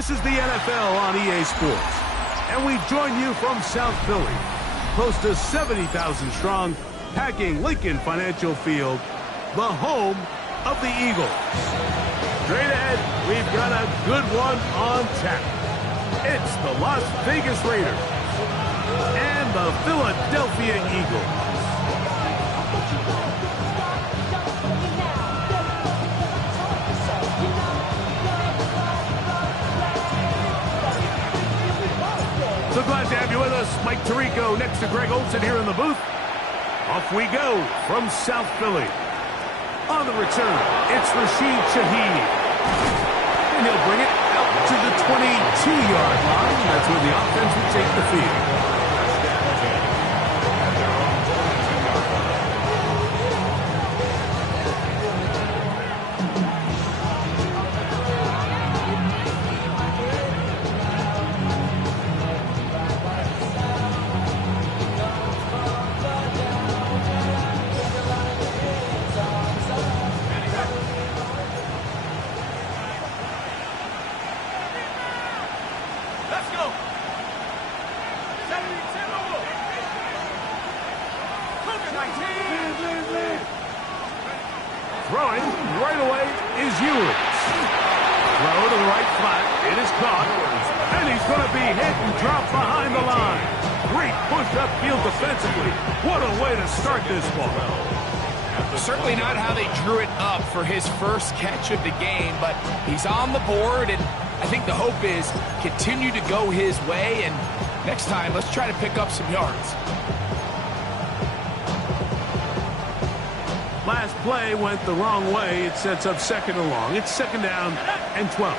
This is the NFL on EA Sports, and we join you from South Philly, close to 70,000 strong, packing Lincoln Financial Field, the home of the Eagles. Straight ahead, we've got a good one on tap. It's the Las Vegas Raiders and the Philadelphia Eagles. So glad to have you with us. Mike Tirico next to Greg Olsen here in the booth. Off we go from South Philly. On the return, it's Rashid Shaheed. And he'll bring it out to the 22-yard line. That's where the offense will take the field. Throwing right away is Ewers. Throw to the right flat. It is caught. And he's going to be hit and drop behind the line. Great push upfield defensively. What a way to start this ball. Certainly not how they drew it up for his first catch of the game, but he's on the board, and I think the hope is continue to go his way, and next time, let's try to pick up some yards. Last play went the wrong way. It sets up second and long. It's second down and 12.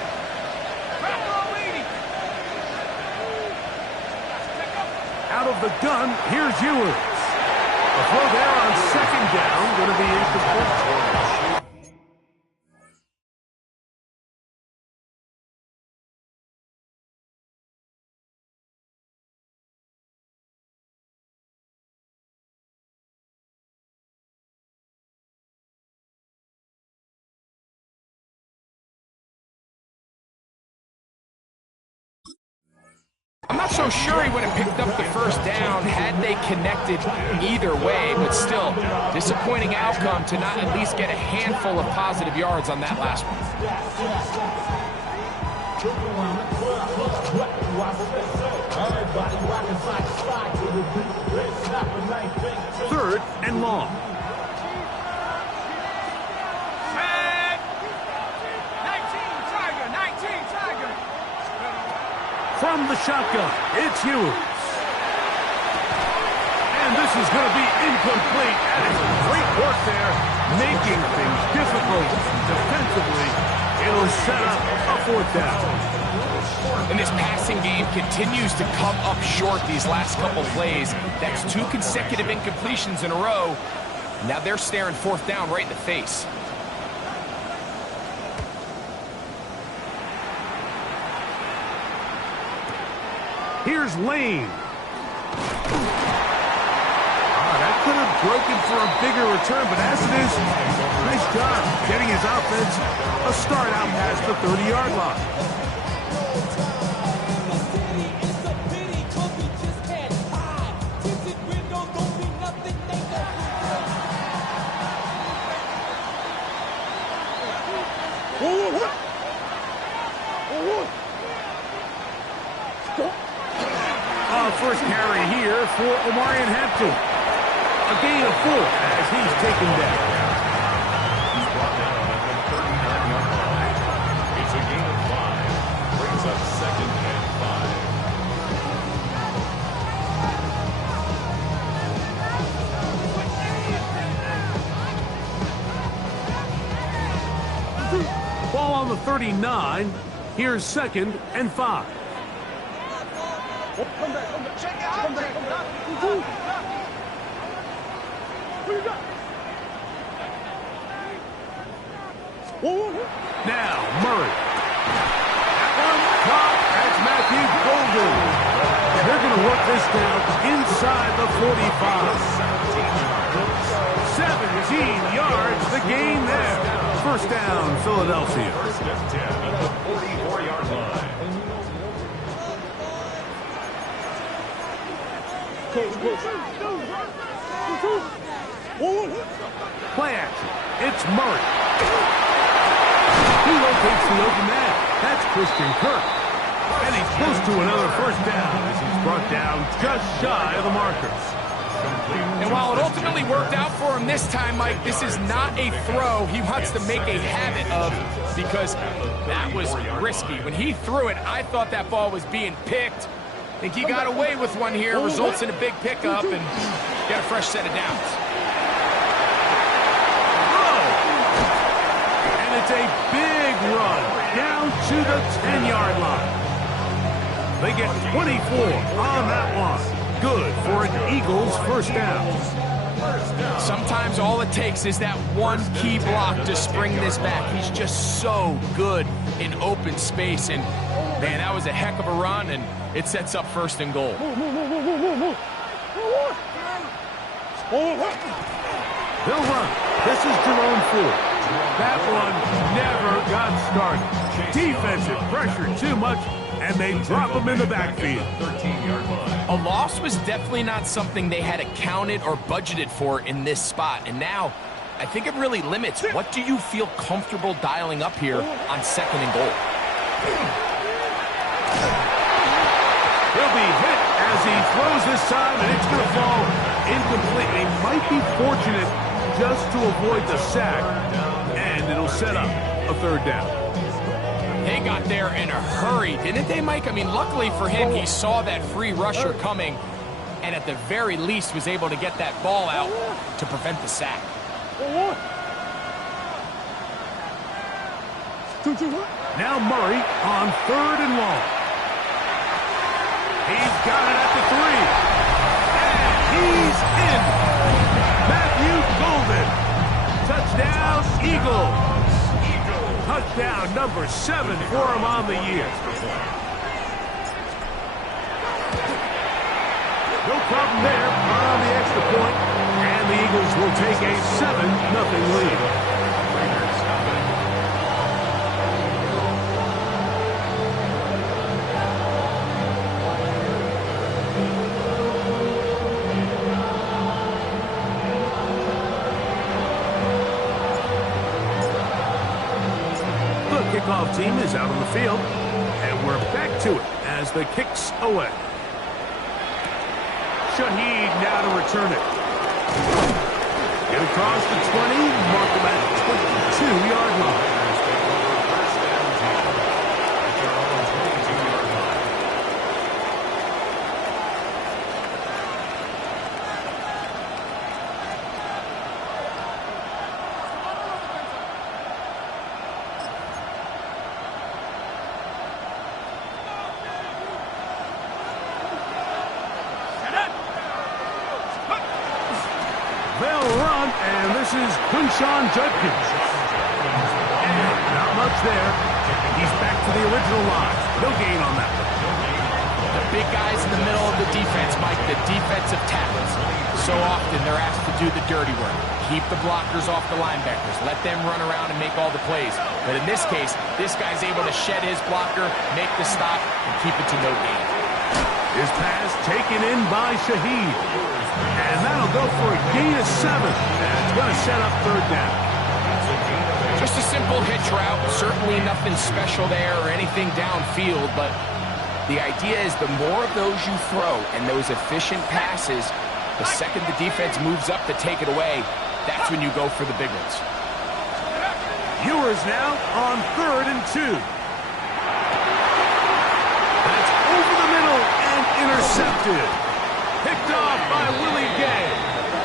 Out of the gun, here's Ewers. A throw there on second down, going to be incomplete. I'm not so sure he would have picked up the first down had they connected either way, but still, disappointing outcome to not at least get a handful of positive yards on that last one. Third and long. From the shotgun, it's Ewers. And this is going to be incomplete. And it's great work there, making things difficult defensively. It'll set up a fourth down. And this passing game continues to come up short these last couple plays. That's 2 consecutive incompletions in a row. Now they're staring fourth down right in the face. Here's Lane. That could have broken for a bigger return, but as it is, nice job getting his offense a start out past the 30-yard line. First carry here for Omarion Hampton. A gain of 4 as he's taken down. He's brought down at the 39-yard line. It's a gain of 5. Brings up second and 5. Ball on the 39. Here's second and 5. Now, Murray. That one caught. That's Matthew Golden. They're going to work this down inside the 45. 17 yards, the gain there. First down, Philadelphia. First and 10 at the 44-yard line. Play action. It's Murray. He locates the open man. That's Christian Kirk. And he's close to another first down as he's brought down just shy of the markers. And while it ultimately worked out for him this time, Mike, this is not a throw he wants to make a habit of, because that was risky. When he threw it, I thought that ball was being picked. I think he got away with one here, results in a big pickup, and get a fresh set of downs. And it's a big run down to the 10-yard line. They get 24 on that one. Good for an Eagles first down. Sometimes all it takes is that one key block to spring this back. He's just so good in open space. And, man, that was a heck of a run, and it sets up first and goal. They'll run. This is Jerome Ford. That one never got started. Defensive pressure too much, and they drop him in the backfield. A loss was definitely not something they had accounted or budgeted for in this spot. And now, I think it really limits what do you feel comfortable dialing up here on second and goal. He'll be hit as he throws this time, and it's going to fall incomplete. He might be fortunate just to avoid the sack, and it'll set up a third down. They got there in a hurry, didn't they, Mike? I mean, luckily for him, he saw that free rusher coming, and at the very least was able to get that ball out to prevent the sack. Now Murray on third and long. He's got it at the 3. And he's in. Matthew Golden. Touchdown, Eagles. Touchdown number 7 for him on the year. No problem there on the extra point, and the Eagles will take a 7-0 lead. Kickoff team is out on the field, and we're back to it as the kick's away. Shaheed now to return it. Get across the 20, mark him at 22-yard line. They'll run, and this is Quinshon Judkins. And not much there. He's back to the original line. No gain on that one. The big guys in the middle of the defense, Mike, the defensive tackles. So often they're asked to do the dirty work. Keep the blockers off the linebackers. Let them run around and make all the plays. But in this case, this guy's able to shed his blocker, make the stop, and keep it to no gain. His pass taken in by Shaheed. And that'll go for a gain of 7. And it's going to set up third down. Just a simple hitch route. Certainly nothing special there or anything downfield. But the idea is the more of those you throw and those efficient passes, the second the defense moves up to take it away, that's when you go for the big ones. Ewers now on 3rd and 2. That's over the middle and intercepted. Picked off by Willie Gay.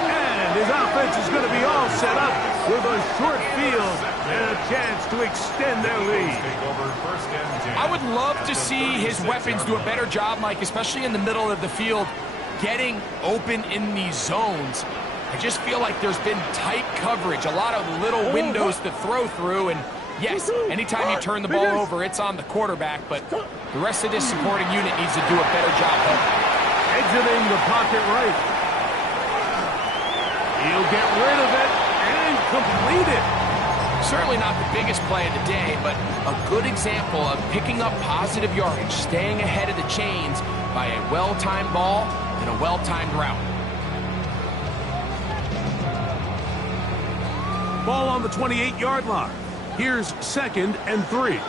And his offense is going to be all set up with a short field and a chance to extend their lead. I would love to see his weapons do a better job, Mike, especially in the middle of the field, getting open in these zones. I just feel like there's been tight coverage, a lot of little windows to throw through, and yes, anytime you turn the ball over, it's on the quarterback, but the rest of this supporting unit needs to do a better job helping. Exiting the pocket right. He'll get rid of it and complete it. Certainly not the biggest play of the day, but a good example of picking up positive yardage, staying ahead of the chains by a well-timed ball in a well-timed route. Ball on the 28-yard line. Here's 2nd and 3.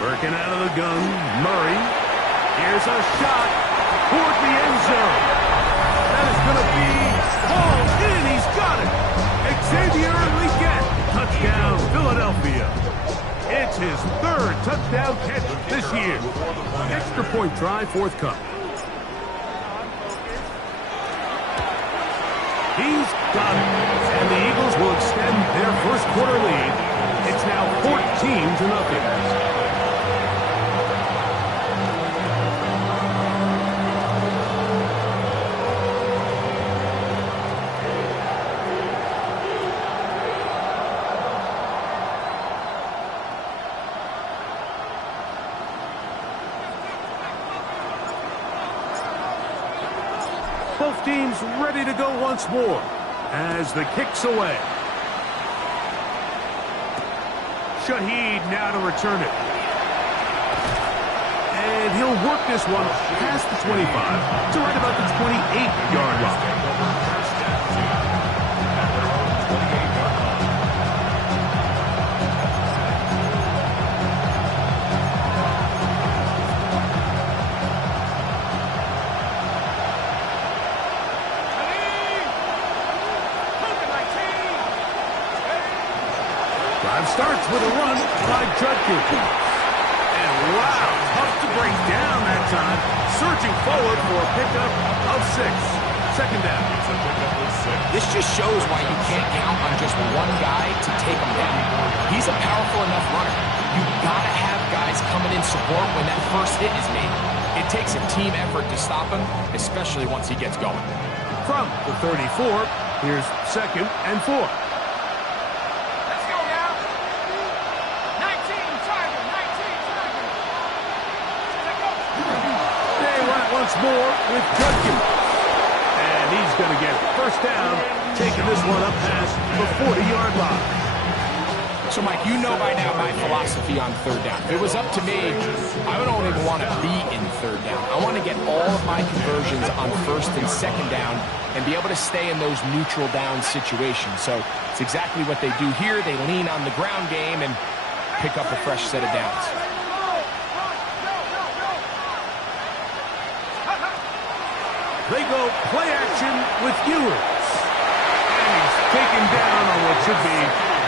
Working out of the gun, Murray. Here's a shot toward the end zone. That is going to be hauled in. He's got it. Xavier Legette. Touchdown, Philadelphia. It's his 3rd touchdown catch this year. Extra point try, 4th cup. He's got it. And the Eagles will extend their first quarter lead. It's now 14-0. Both teams ready to go once more as the kick's away. Shaheed now to return it. And he'll work this one past the 25 to right about the 28-yard line. Starts with a run by Judkins. And wow, tough to bring down that time. Surging forward for a pickup of 6. 2nd down. This just shows why you can't count on just one guy to take him down. He's a powerful enough runner. You've got to have guys coming in support when that first hit is made. It takes a team effort to stop him, especially once he gets going. From the 34, here's 2nd and 4. Once more with Judkins. And he's going to get 1st down, taking this one up past the 40-yard line. So, Mike, you know by now my philosophy on 3rd down. If it was up to me, I don't even want to be in 3rd down. I want to get all of my conversions on 1st and 2nd down and be able to stay in those neutral down situations. So it's exactly what they do here. They lean on the ground game and pick up a fresh set of downs. They go play action with Ewers. And he's taken down on what should be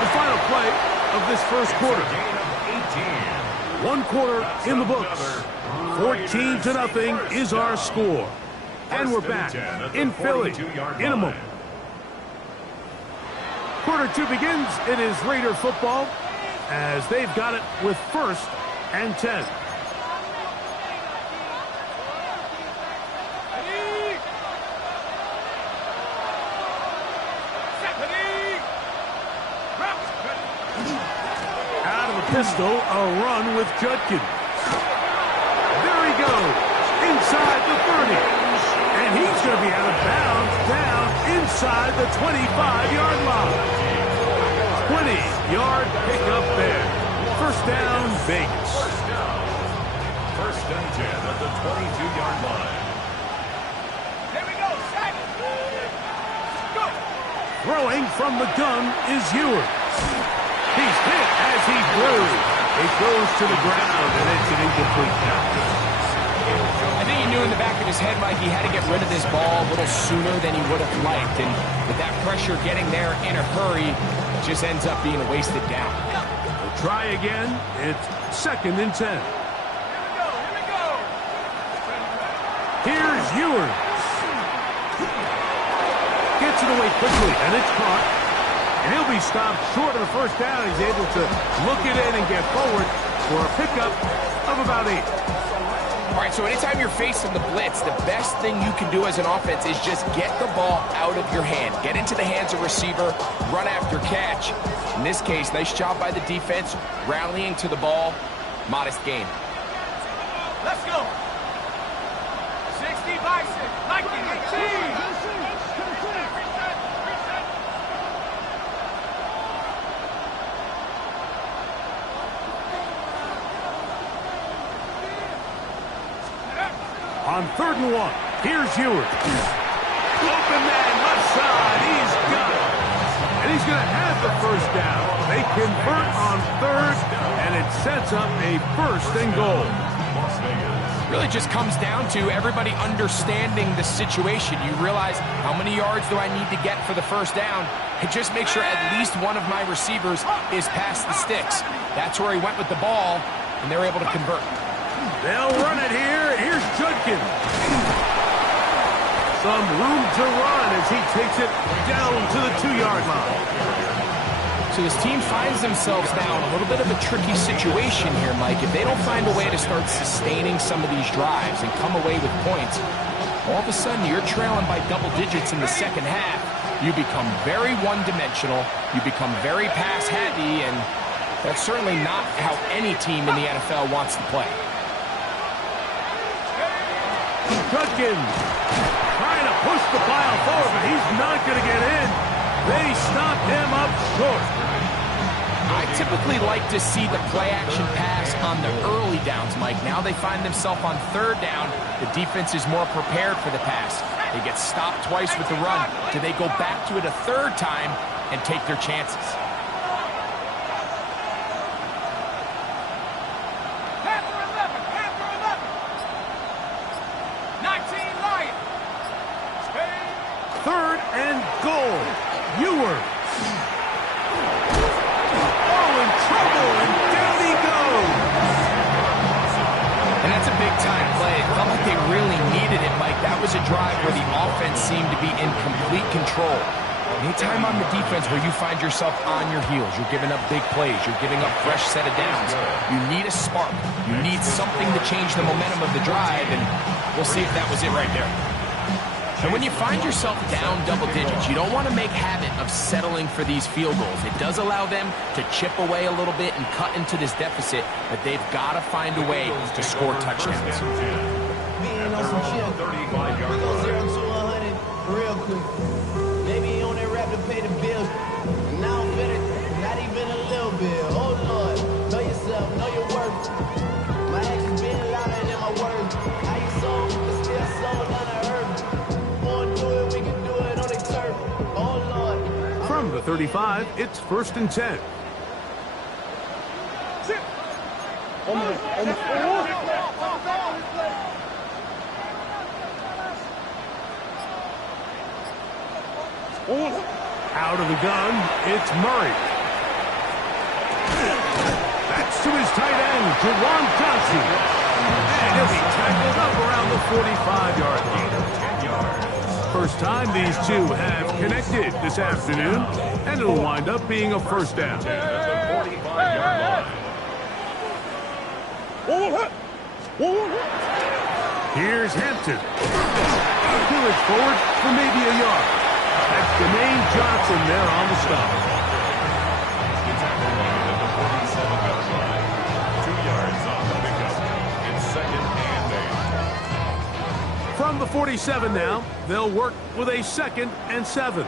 the final play of this first quarter. 1 quarter in the books. 14-0 is our score. And we're back in Philly in a moment. Quarter 2 begins. It is Raider football as they've got it with 1st and 10. Pistol, a run with Judkins. There he goes, inside the 30. And he's going to be out of bounds, down inside the 25-yard line. 20-yard pickup there. 1st down, Vegas. 1st and 10 at the 22-yard line. Here we go, set. Go. Throwing from the gun is Ewers. He's hit as he threw. It goes to the ground, and it's an incomplete count. I think he knew in the back of his head, Mike, he had to get rid of this ball a little sooner than he would have liked. And with that pressure getting there in a hurry, it just ends up being a wasted down. We'll try again. It's 2nd and 10. Here we go. Here's Ewers. Gets it away quickly, and it's caught. And he'll be stopped short of the 1st down. He's able to look it in and get forward for a pickup of about 8. All right, so anytime you're facing the blitz, the best thing you can do as an offense is just get the ball out of your hand. Get into the hands of receiver, run after catch. In this case, nice job by the defense, rallying to the ball. Modest gain. Let's go. 60 Bison, 1918. On 3rd and 1, here's Ewert. Open man, left side, he's got it. And he's going to have the first down. They convert on 3rd, and it sets up a 1st and goal. Really just comes down to everybody understanding the situation. You realize how many yards do I need to get for the first down, and just make sure at least one of my receivers is past the sticks. That's where he went with the ball, and they're able to convert. They'll run it here. Here's Judkins. Some room to run as he takes it down to the 2-yard line. So this team finds themselves now in a little bit of a tricky situation here, Mike. If they don't find a way to start sustaining some of these drives and come away with points, all of a sudden you're trailing by double digits in the second half. You become very one-dimensional. You become very pass-happy, and that's certainly not how any team in the NFL wants to play. Judkins trying to push the pile forward, but he's not going to get in. They stop him up short. I typically like to see the play-action pass on the early downs, Mike. Now they find themselves on 3rd down. The defense is more prepared for the pass. They get stopped twice with the run. Do they go back to it a 3rd time and take their chances? Panther 11. 19 Lions. 3rd and goal. Ewert. Oh, in trouble, and down he goes. And that's a big-time play. It felt like they really needed it, Mike. That was a drive where the offense seemed to be in complete control. Anytime on the defense where you find yourself on your heels, you're giving up big plays, you're giving up fresh set of downs, you need a spark. You need something to change the momentum of the drive, and we'll see if that was it right there. And when you find yourself down double digits, you don't want to make habit of settling for these field goals. It does allow them to chip away a little bit and cut into this deficit, but they've got to find a way to score touchdowns. Being on some chill. We go 0 to 100 real quick. Maybe you on that rap to pay the bills. Now I'm finished, not even a little bit. Oh Lord, know yourself, know your worth. My actions being louder than my words. How you sold, but still sold on the earth. From the 35, it's 1st and 10. Out of the gun, it's Murray. That's to his tight end, Jawan Johnson. And he'll be tackled up around the 45-yard line. 10 yards. First time these two have connected this afternoon, and it'll wind up being a 1st down. Here's Hampton. He'll it forward for maybe a yard. That's Jermaine Johnson there on the stop. 2 yards on the pickup. It's 2nd and 8. From the 47 now, they'll work with a 2nd and 7.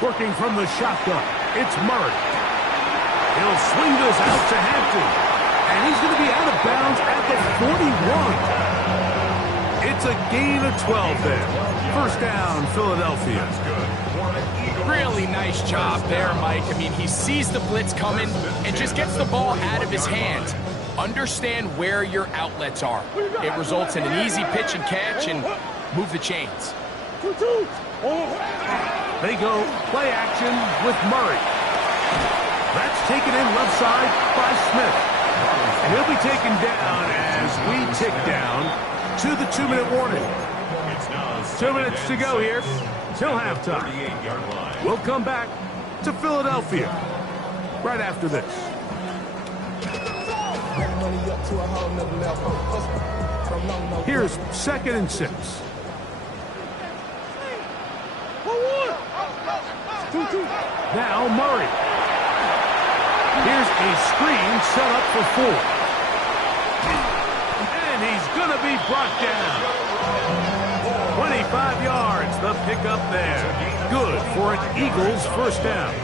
Working from the shotgun, it's Murray. He'll swing this out to Hampton, and he's going to be out of bounds at the 41. It's a gain of 12 there. 1st down, Philadelphia. Really nice job there, Mike. I mean, he sees the blitz coming and just gets the ball out of his hands. Understand where your outlets are. It results in an easy pitch and catch and move the chains. They go play action with Murray. That's taken in left side by Smith. And he'll be taken down as we tick down to the 2-minute warning. 2 minutes to go here till halftime. We'll come back to Philadelphia right after this. Here's 2nd and 6. Now Murray. Here's a screen set up for 4. And he's going to be brought down. 25 yards, the the pickup there. Good for an Eagles first down.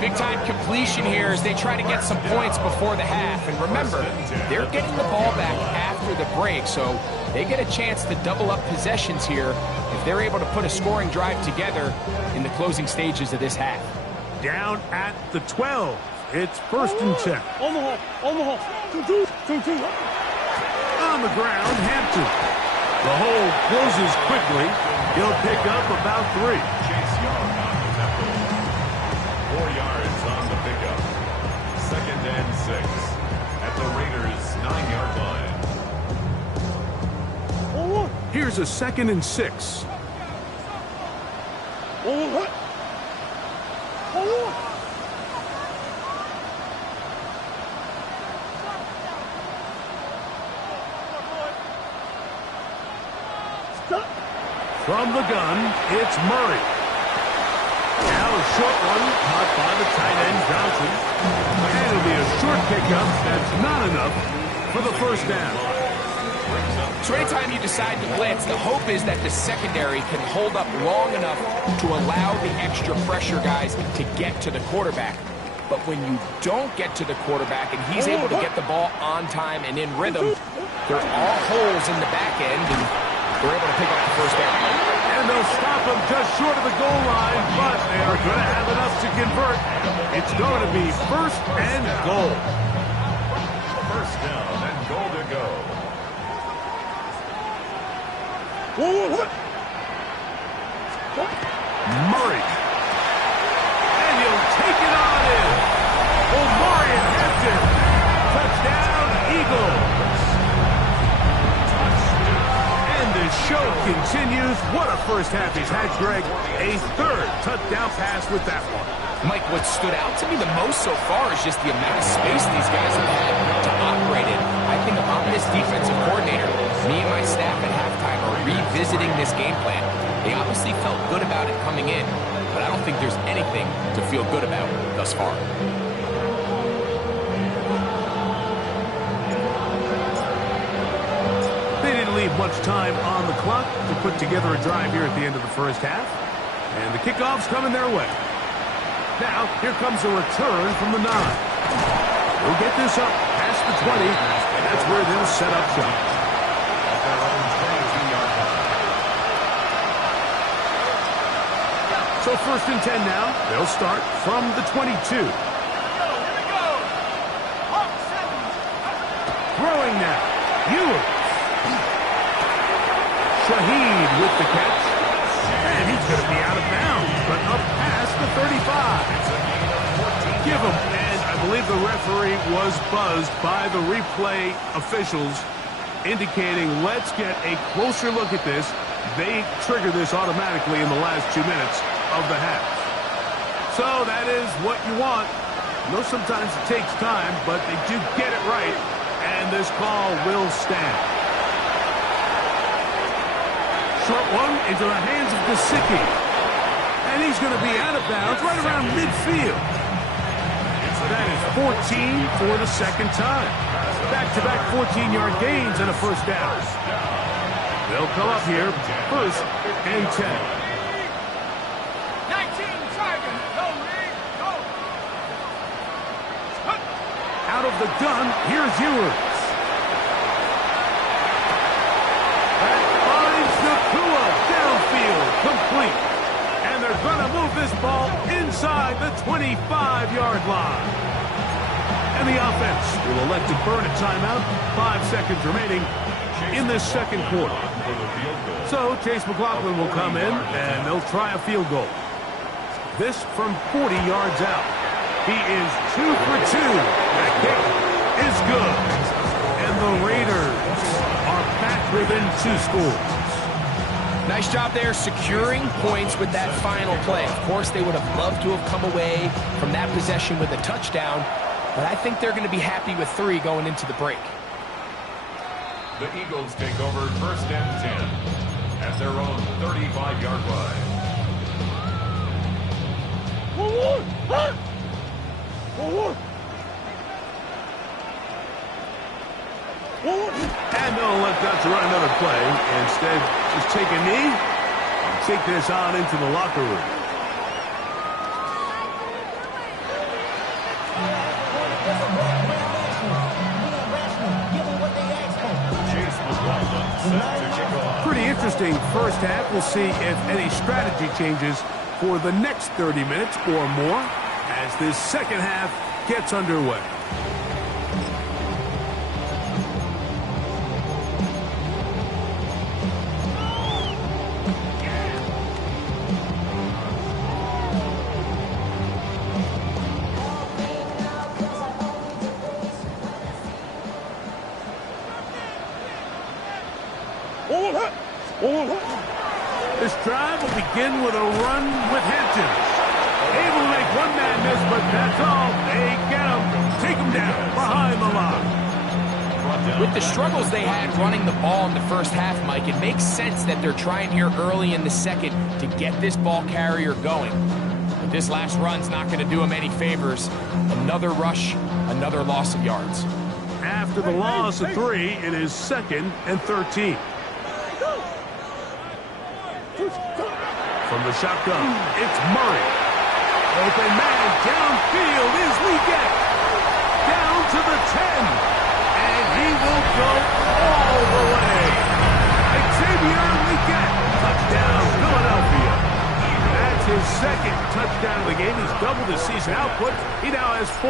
Big-time completion here as they try to get some points before the half. And remember, they're getting the ball back after the break, so they get a chance to double up possessions here if they're able to put a scoring drive together in the closing stages of this half. Down at the 12. It's 1st and 10. On the hole. On the hole. 2-2. On the ground, Hampton. The hole closes quickly. He'll pick up about 3. Chase Young on the tackle. 4 yards on the pickup. 2nd and 6 at the Raiders' 9-yard line. Here's a 2nd and 6. From the gun, it's Murray. Now a short one caught by the tight end Johnson. And it'll be a short pickup. That's not enough for the first down. So anytime you decide to blitz, the hope is that the secondary can hold up long enough to allow the extra pressure guys to get to the quarterback. But when you don't get to the quarterback and he's able to get the ball on time and in rhythm, there are holes in the back end, and they're able to pick up the first down. And they'll stop him just short of the goal line, but they are going to have enough to convert. It's going to be 1st and goal. First down and goal to go. Murray. And he'll take it on in. Omari and Hampton. Touchdown, Eagles. And the show continues. What a first half he's had, Greg. A 3rd touchdown pass with that one. Mike, what stood out to me the most so far is just the amount of space these guys have had to operate in. I think if I'm this defensive coordinator, me and my staff at halftime are revisiting this game plan. They obviously felt good about it coming in, but I don't think there's anything to feel good about thus far. They didn't leave much time on the clock to put together a drive here at the end of the first half. And the kickoff's coming their way. Now, here comes a return from the 9. They'll get this up past the 20, and that's where they'll set up shop. At their own 22-yard line. So 1st and 10 now. They'll start from the 22. Here we go. Throwing now. Ewers. Shaheed with the catch. And he's going to be out of bounds, but up past the 35. Give him. And I believe the referee was buzzed by the replay officials, indicating let's get a closer look at this. They trigger this automatically in the last 2 minutes of the half. So that is what you want. I know sometimes it takes time, but they do get it right, and this call will stand. Short one into the hands of Gesicki. And he's going to be out of bounds right around midfield. That is 14 for the 2nd time. Back-to-back 14-yard gains and a first down. They'll come up here 1st and 10. 19, Tiger. Go, Reed. Go. Out of the gun, here's Ewers. That finds Nakua downfield, complete. And they're going to move this ball inside the 25-yard line. And the offense will elect to burn a timeout. 5 seconds remaining in this 2nd quarter. So Chase McLaughlin will come in, and they'll try a field goal. This from 40 yards out. He is 2 for 2. That kick is good. And the Raiders are back within 2 scores. Nice job there securing points with that final play. Of course, they would have loved to have come away from that possession with a touchdown, but I think they're going to be happy with 3 going into the break. The Eagles take over 1st and 10 at their own 35-yard line. And they'll let Dutch run another play. Instead, just take a knee take this on into the locker room. Pretty interesting first half. We'll see if any strategy changes for the next 30 minutes or more as this second half gets underway. This drive will begin with a run with Hampton. Able to make one man miss, but that's all. They get him. Take him down behind the line. With the struggles they had running the ball in the first half, Mike, it makes sense that they're trying here early in the second to get this ball carrier going. But this last run's not going to do him any favors. Another rush, another loss of yards. After the loss of 3, it is 2nd and 13. From the shotgun, it's Murray. Open man downfield is Leggett. Down to the 10. And he will go all the way. Xavier Leggett. Touchdown, Philadelphia. That's his second touchdown of the game. He's doubled his season output. He now has 4.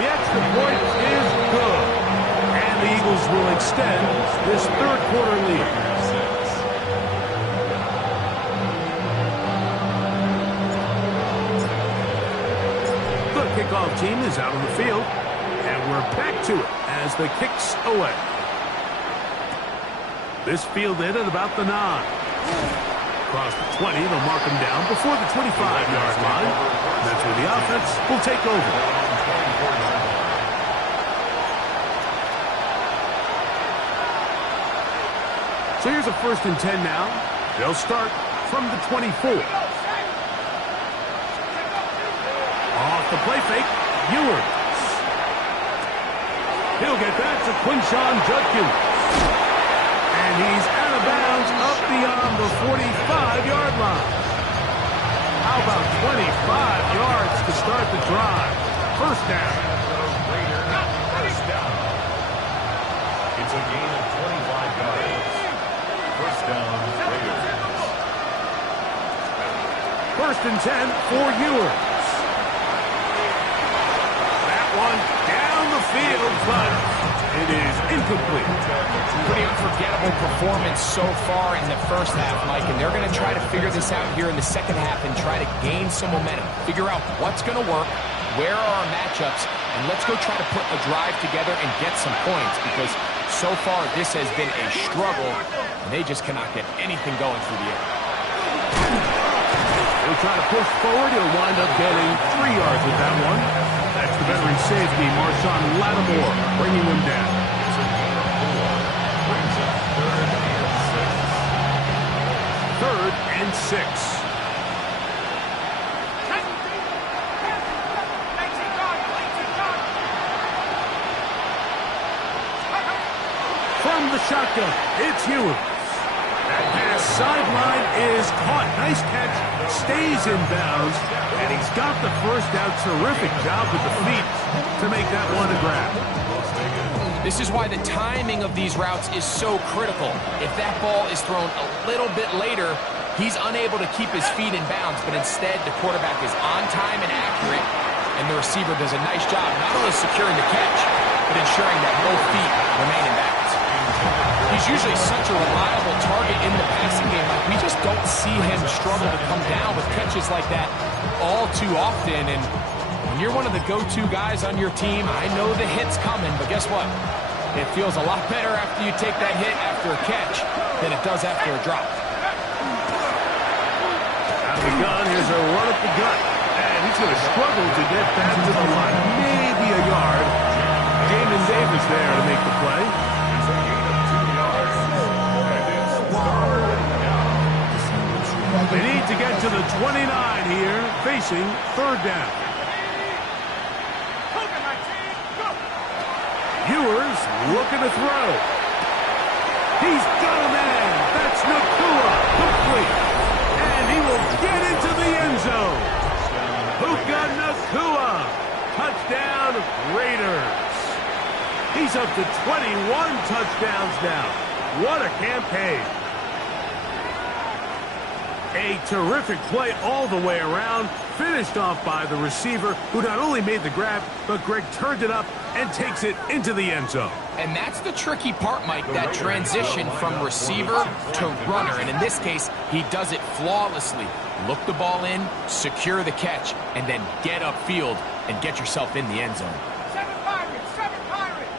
The extra point is good. And the Eagles will extend this third quarter lead. The kickoff team is out on the field, and we're back to it as the kick's away. This fielded at about the 9. Across the 20, they'll mark him down before the 25-yard line. That's where the offense will take over. So here's a 1st and 10 now. They'll start from the 24. Off the play fake, Ewers. He'll get that to Quinshon Judkins. And he's out of bounds up beyond the 45-yard line. How about 25 yards to start the drive? First down. It's a gain of 25 yards. First down, Raiders. 1st and 10 for Ewers. That one down the field, but it is incomplete. Pretty unforgettable performance so far in the first half, Mike, and they're going to try to figure this out here in the second half and try to gain some momentum. Figure out what's going to work, where are our matchups, and let's go try to put a drive together and get some points because so far this has been a struggle, and they just cannot get anything going through the air. He'll try to push forward. He'll wind up getting 3 yards with that one. That's the veteran safety, Marshawn Lattimore, bringing him down. It's a gain of 4. Brings up 3rd and 6. 3rd and 6. From the shotgun, it's Ewers. That pass sideline is caught. Nice catch, stays in bounds, and he's got the first down. Terrific job with the feet to make that one a grab. This is why the timing of these routes is so critical. If that ball is thrown a little bit later, he's unable to keep his feet in bounds, but instead the quarterback is on time and accurate, and the receiver does a nice job not only securing the catch, but ensuring that both feet remain in bounds. He's usually such a reliable target in the passing game. Like, we just don't see him struggle to come down with catches like that all too often. And when you're one of the go-to guys on your team, I know the hit's coming, but guess what? It feels a lot better after you take that hit after a catch than it does after a drop. Out of the gun, here's a run up the gut. And he's going to struggle to get back to the line. Maybe a yard. DDavis there to make the play. It's a gain of 2 yards. And it's 3rd down. They need to get to the 29 here, facing 3rd down. Ewers looking to throw. He's got a man. That's Nakua. Complete. And he will get into the end zone. Puka Nakua. Touchdown, Raiders. He's up to 21 touchdowns now. What a campaign. A terrific play all the way around, finished off by the receiver, who not only made the grab, but Greg turned it up and takes it into the end zone. And that's the tricky part, Mike, that transition from receiver to runner. And in this case, he does it flawlessly. Look the ball in, secure the catch, and then get upfield and get yourself in the end zone. 7 Pirates, 7 Pirates.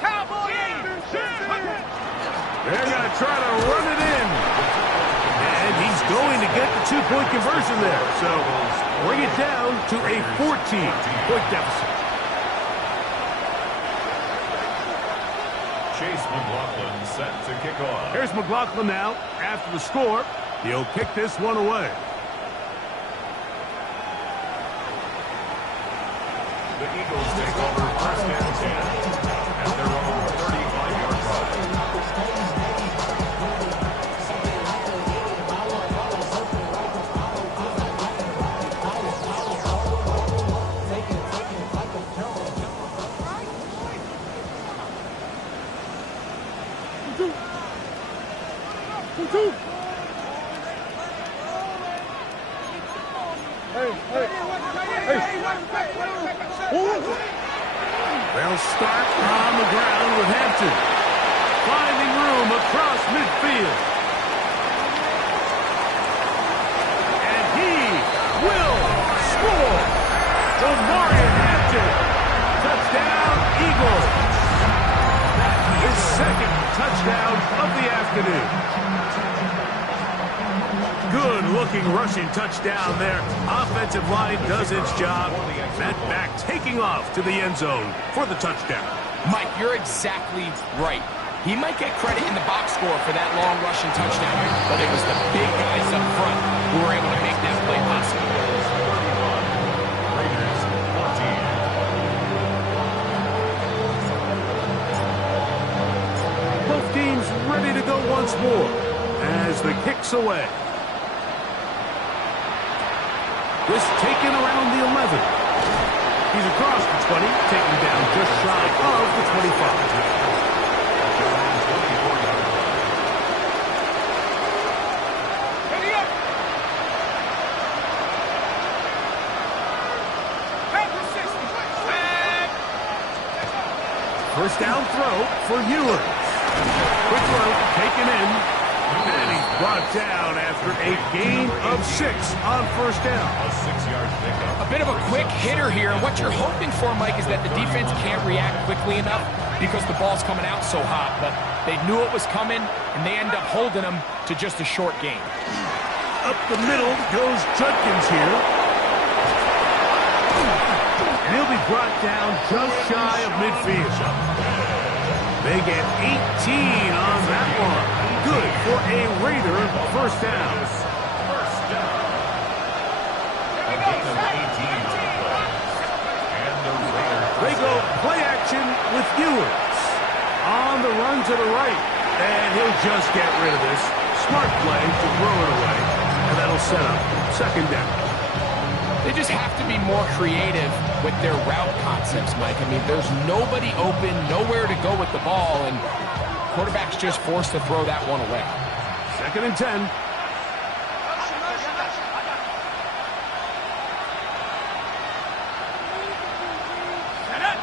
Cowboy 80. They're going to try to run it in. And he's going to get the two-point conversion there. So bring it down to a 14-point deficit. Chase McLaughlin set to kick off. Here's McLaughlin now. After the score, he'll kick this one away. The Eagles take over first and 10 at their own 35-yard line. They'll start on the ground with Hampton. Finding room across midfield. And he will score. Omarion Hampton. Touchdown, Eagles. His second touchdown of the afternoon. Good-looking rushing touchdown there. Offensive line does its job. That back taking off to the end zone for the touchdown. Mike, you're exactly right. He might get credit in the box score for that long rushing touchdown, but it was the big guys up front who were able to make that play possible. Raiders 14. Both teams ready to go once more as the kick's away. This taken around the 11. He's across the 20, taken down just shy of the 25. Ready up. Panther 60. First down throw for Ewers. Quick throw taken in. And he's brought down after a gain of 6 on first down. A 6-yard pickup. A bit of a quick hitter here. What you're hoping for, Mike, is that the defense can't react quickly enough because the ball's coming out so hot. But they knew it was coming, and they end up holding them to just a short gain. Up the middle goes Judkins here. And he'll be brought down just shy of midfield. They get 18 on that one. Good for a Raider first down. First down. A gain of 18 on the play. And the Raiders. They go play action with Ewers. On the run to the right. And he'll just get rid of this. Smart play to throw it away. And that'll set up second down. They just have to be more creative with their route concepts, Mike. I mean, there's nobody open, nowhere to go with the ball, and quarterback's just forced to throw that one away. Second and 10. Set up.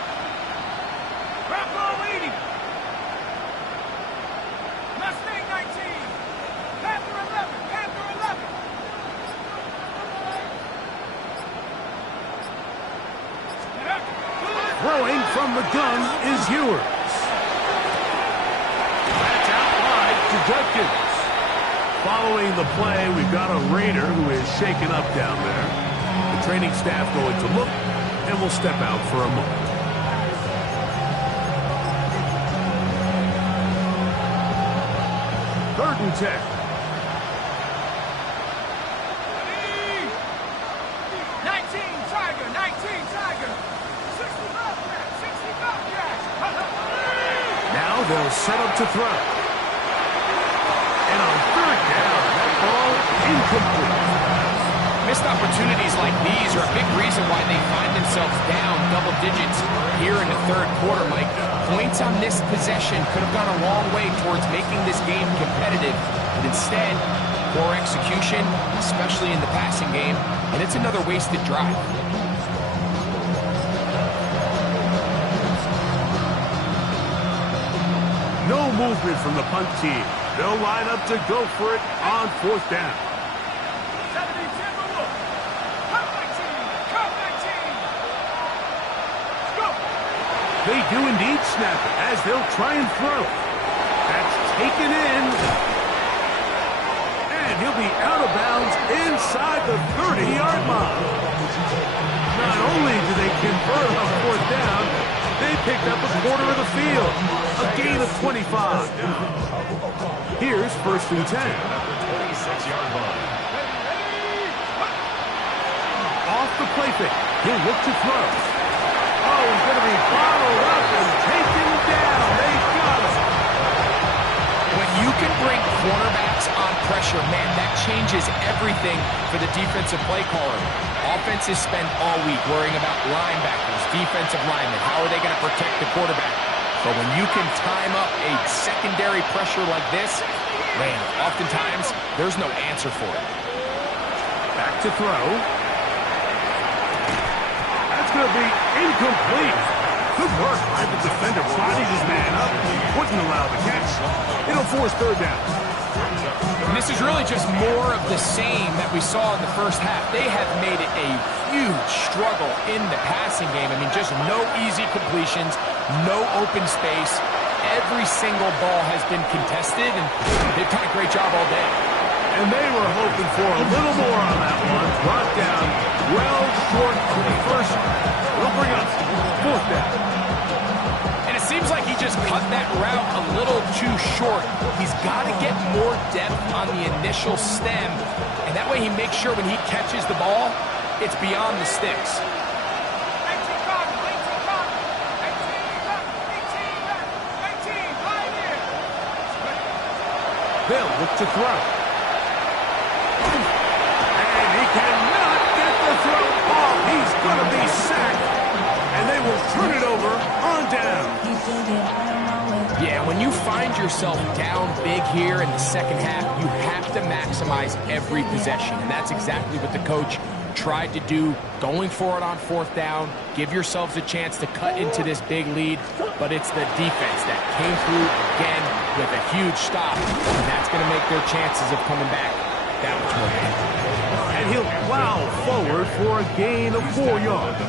Bravo 80. Mustang 19. Panther 11. Panther 11. Set up. Throwing from the gun is Ewers. That's out wide to Judkins. Following the play, we've got a Raider who is shaken up down there. The training staff going to look, and will step out for a moment. Third and 10. 19 Tiger. 19 Tiger. 65 catch. 65 catch. they'll set up to throw. And on third down, that ball incomplete. Missed opportunities like these are a big reason why they find themselves down double digits here in the third quarter, Mike. Points on this possession could have gone a long way towards making this game competitive, but instead, poor execution, especially in the passing game, and it's another wasted drive. No movement from the punt team. They'll line up to go for it on fourth down. They do indeed snap it as they'll try and throw. That's taken in. And he'll be out of bounds inside the 30-yard line. Not only do they convert on fourth down, they picked up a quarter of the field. A gain of 25. Here's first and 10. 26-yard line. Off the play fake. He'll look to throw. Oh, he's going to be bottled up and taken down. They got him. When you can bring cornerbacks on pressure, man, that changes everything for the defensive play caller. Offenses spend all week worrying about linebackers, defensive linemen. How are they going to protect the quarterback? But when you can time up a secondary pressure like this, man, oftentimes there's no answer for it. Back to throw. That's going to be incomplete. Good work by the defender. Bodied his man up. Wouldn't allow the catch. It'll force third down. And this is really just more of the same that we saw in the first half. They have made it a huge struggle in the passing game. I mean, just no easy completions, no open space. Every single ball has been contested, and they've done a great job all day. And they were hoping for a little more on that one. Brought down well short to the first. It'll bring up fourth down. And it seems like he just cut that route a little too short. He's got to get more depth on the initial stem, and that way he makes sure when he catches the ball, it's beyond the sticks. They'll look to throw. And he cannot get the throw off. He's going to be sacked. And they will turn it over on down. Yeah, when you find yourself down big here in the second half, you have to maximize every possession. And that's exactly what the coach tried to do, going for it on fourth down. Give yourselves a chance to cut into this big lead. But it's the defense that came through again with a huge stop. And that's going to make their chances of coming back that much more difficult. And he'll plow forward for a gain of 4 yards.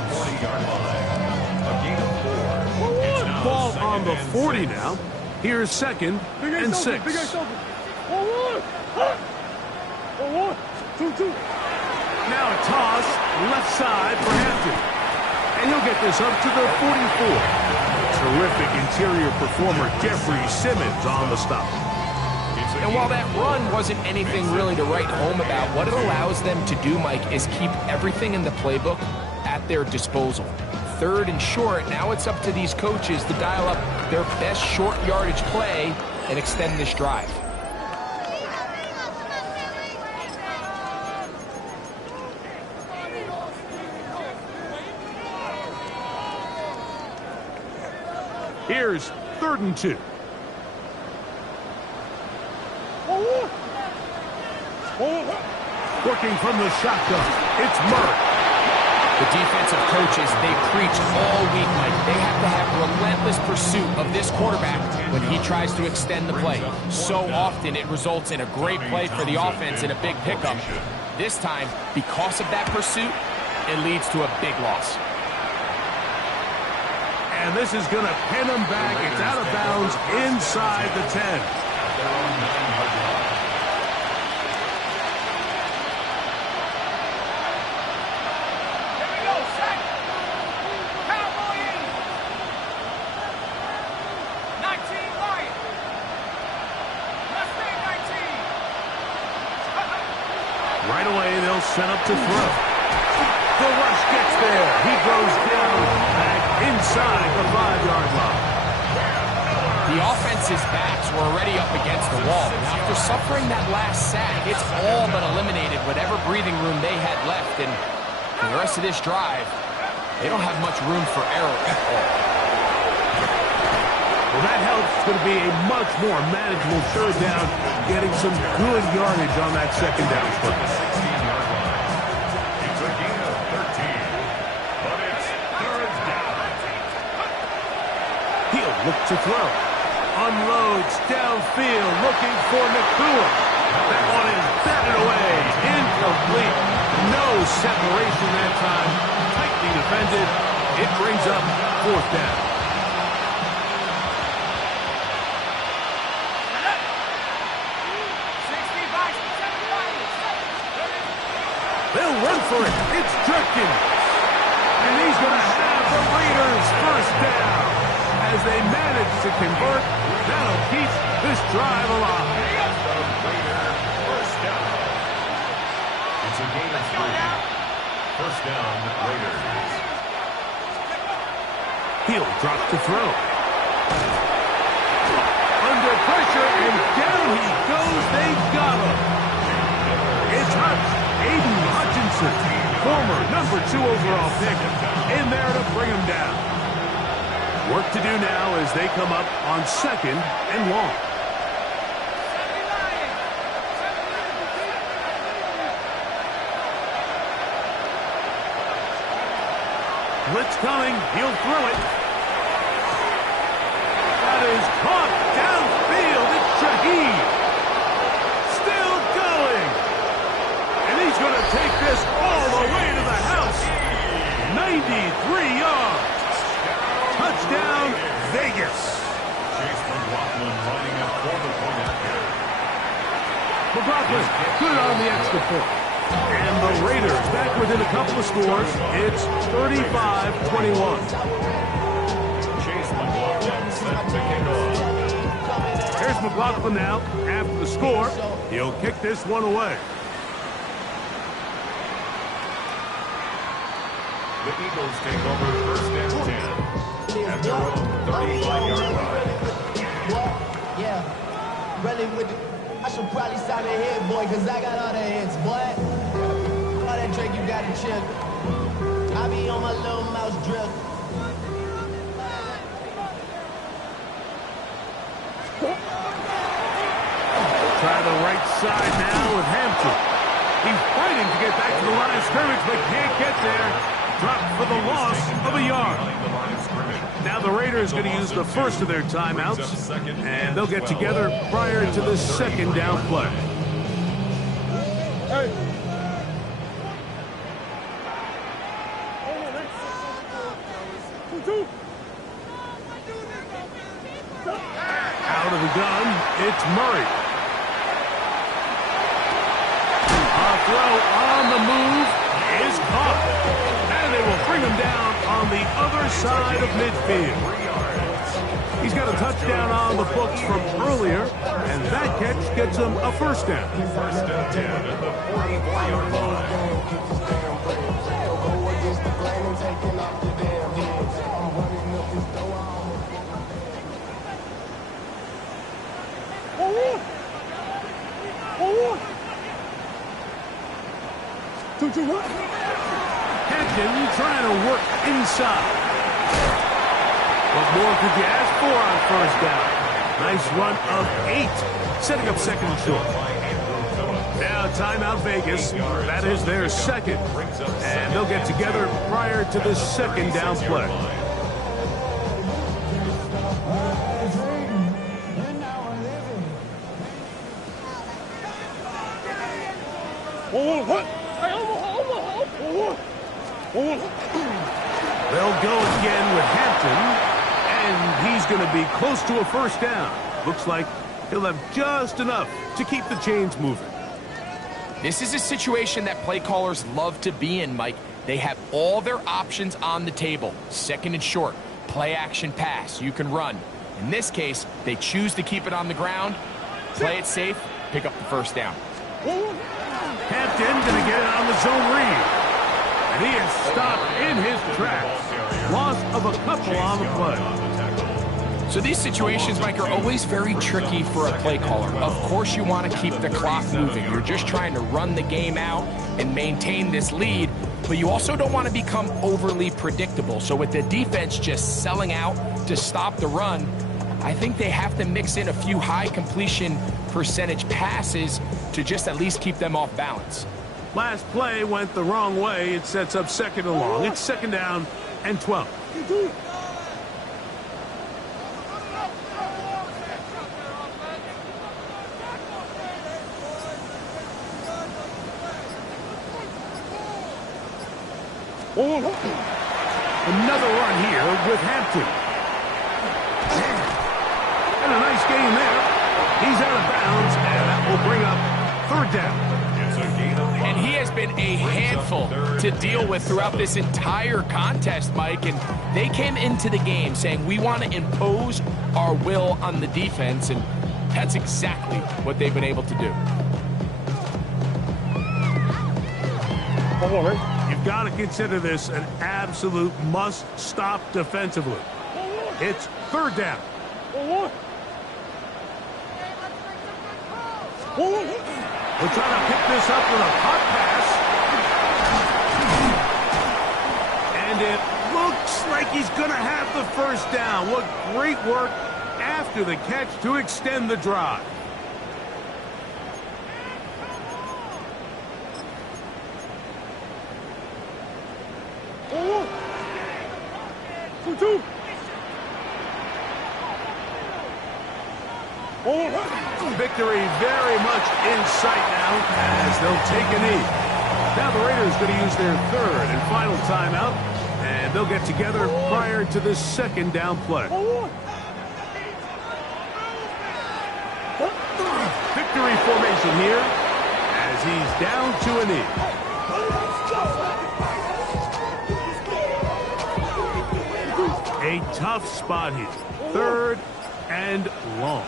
Ball on the 40 now. Here's second and 6. Now a toss left side for Hampton. And he'll get this up to the 44. Terrific interior performer Jeffrey Simmons on the stop. And while that run wasn't anything really to write home about, what it allows them to do, Mike, is keep everything in the playbook at their disposal. Third and short, now it's up to these coaches to dial up their best short yardage play and extend this drive. Here's 3rd and 2. Working from the shotgun, it's Murray. The defensive coaches, they preach all week, Mike. They have to have relentless pursuit of this quarterback when he tries to extend the play. So often it results in a great play for the offense and a big pickup. This time, because of that pursuit, it leads to a big loss. And this is going to pin him back. It's out of bounds inside the 10. Right away, they'll set up to throw. The rush gets there. He goes down back inside the 5-yard line. The offense's backs were already up against the wall. And after suffering that last sack, it's all but eliminated whatever breathing room they had left. And for the rest of this drive, they don't have much room for error at all. Well, that helps. It's going to be a much more manageable third down, getting some good yardage on that second down stretch. It's a gain of 13, but it's third down. He'll look to throw. Unloads downfield, looking for Nakua. That one is batted away. Incomplete. No separation that time. Tightly defended. It brings up fourth down. They'll run for it. It's Jerkin. And he's going to have the Raiders first down. As they manage to convert, that'll keep this drive alive. The Raiders first down. It's a gain of 3. First down, Raiders. He'll drop to throw. Under pressure, and down he goes. They got him. It's Hutch. Aiden Hutchinson, former number 2 overall pick, in there to bring him down. Work to do now as they come up on 2nd and long. Blitz coming. He'll throw it. That is caught downfield. It's Shaheed. Still going. And he's going to take this all the way to the house. 93 yards. Touchdown, Vegas. Chase McLaughlin running it for the point after. McLaughlin good on the extra point. And the Raiders back within a couple of scores. It's 35-21. Chase McLaughlin set to kick off. Here's McLaughlin now. After the score, he'll kick this one away. The Eagles take over first and 10 at their own 35-yard line. Yeah, really with I should probably sign a hit, boy, because I got all the hits, boy. All that Drake, you got to chill. I be on my little mouse drip. Try the right side now with Hampton. He's fighting to get back to the line of scrimmage, but can't get there. Dropped for the loss of a yard. Now the Raiders going to use the first of their timeouts, and they'll get together prior to the second down play. Out of the gun, it's Murray. A throw on the move is caught. And they will bring him down on the other side of midfield. He's got a touchdown on the books from earlier, and that catch gets him a first down. First and 10 at the 44-yard line. Hampton trying to work inside. What more could you ask for on first down? Nice run of 8, setting up second and short. Now timeout Vegas. That is their second. And they'll get together prior to the second down play. They'll go again with Hampton, and he's going to be close to a first down. Looks like he'll have just enough to keep the chains moving. This is a situation that play callers love to be in, Mike. They have all their options on the table. Second and short, play action pass, you can run. In this case, they choose to keep it on the ground, play it safe, pick up the first down. Hampton going to get it on the zone read. And he is stopped in his tracks. Loss of a couple on the play. So these situations, Mike, are always very tricky for a play caller. Of course you want to keep the clock moving. You're just trying to run the game out and maintain this lead, but you also don't want to become overly predictable. So with the defense just selling out to stop the run, I think they have to mix in a few high completion percentage passes to just at least keep them off balance. Last play went the wrong way. It sets up second and long. It's second down and 12. Another run here with Hampton. And a nice game there. He's out of bounds, and that will bring up third down. And he has been a handful to deal with throughout this entire contest, Mike. And they came into the game saying, we want to impose our will on the defense, and that's exactly what they've been able to do. You've got to consider this an absolute must-stop defensively. It's third down. We're trying to pick this up with a hot pass. And it looks like he's going to have the first down. What great work after the catch to extend the drive. Victory very much in sight now as they'll take a knee. Now the Raiders going to use their third and final timeout, and they'll get together prior to the second down play. Victory formation here as he's down to a knee. A tough spot here. Third and long.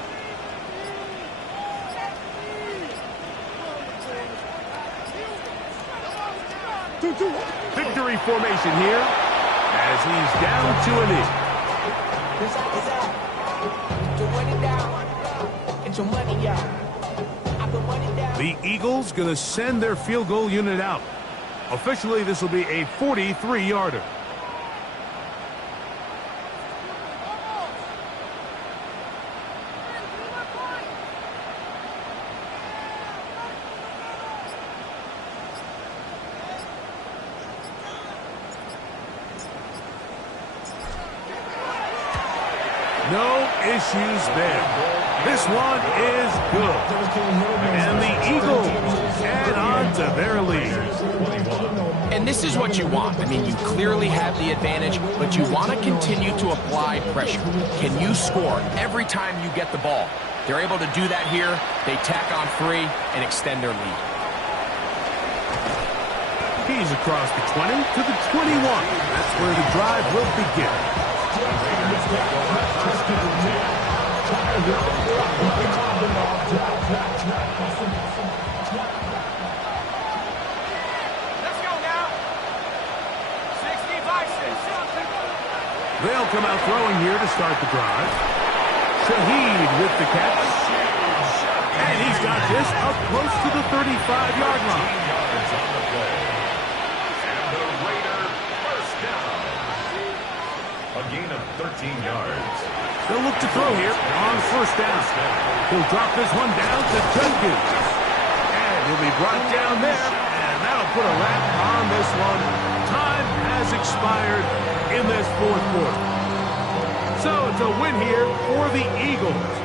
Victory formation here as he's down to a knee. The Eagles going to send their field goal unit out. Officially, this will be a 43-yarder. No issues there. This one is good. And the Eagles add on to their lead. And this is what you want. I mean, you clearly have the advantage, but you want to continue to apply pressure. Can you score every time you get the ball? They're able to do that here. They tack on 3 and extend their lead. He's across the 20 to the 21. That's where the drive will begin. They'll come out throwing here to start the drive. Shaheed with the catch. And he's got this up close to the 35-yard line. And the Raider first down. A gain of 13 yards. They'll look to throw here on first down. He'll drop this one down to Jenkins. And he'll be brought down there. And that'll put a wrap on this one. Time has expired in this fourth quarter. So it's a win here for the Eagles.